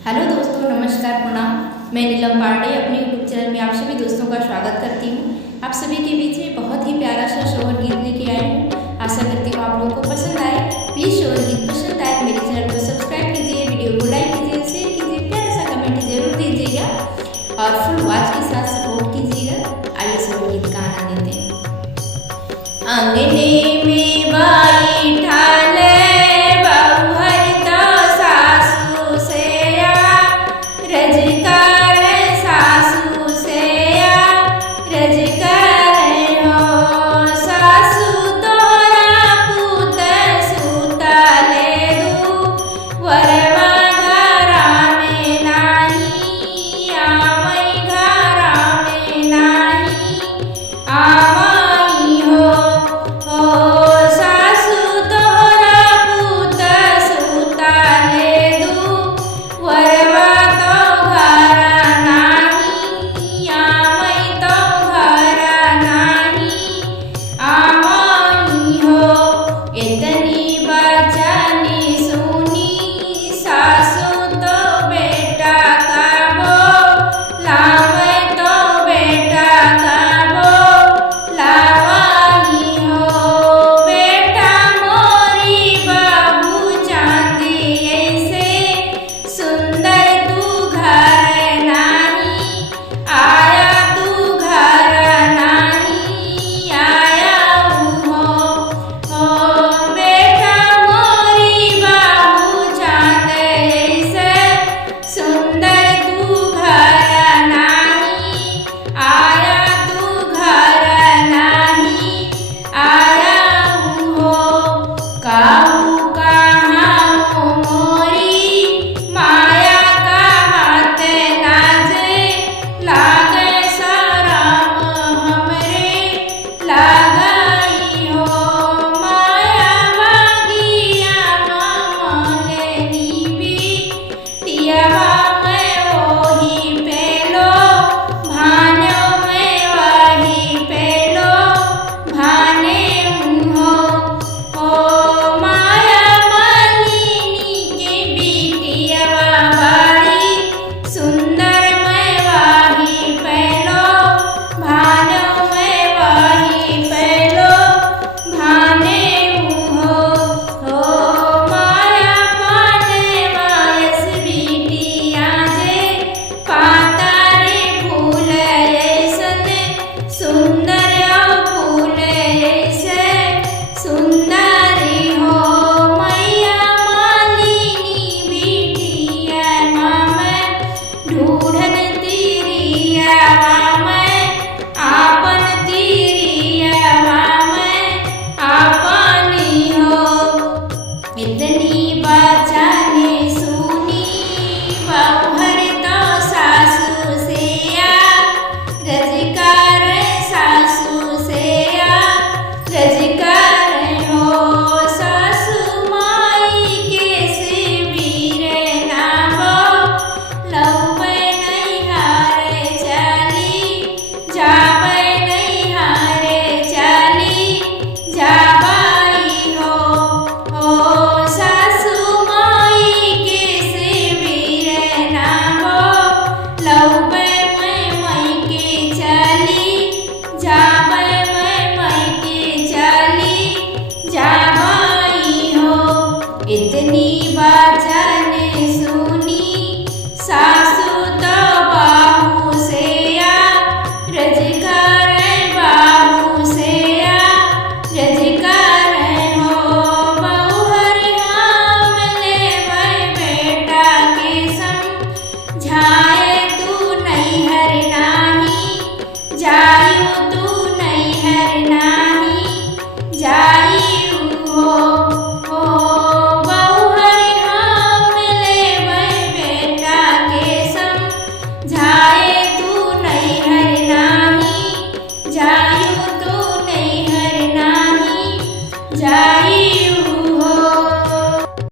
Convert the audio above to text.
Hello दोस्तों, नमस्कार प्रणाम। मैं नीलम पांडे अपने यूट्यूब चैनल में आप सभी दोस्तों का स्वागत करती हूँ। आप सभी के बीच में बहुत ही प्यारा सा शोहर गीत लेके आई हूँ। आशा करती हूँ आप लोगों को पसंद आए। प्लीज़ शोहर गीत पसंद आए मेरे चैनल को सब्सक्राइब कीजिए, वीडियो को लाइक कीजिए, शेयर कीजिए, प्यारा सा कमेंट जरूर दीजिएगा और फुल वॉच के साथ सपोर्ट कीजिएगा। आइए शोहर गीत का आनंद लेते हैं।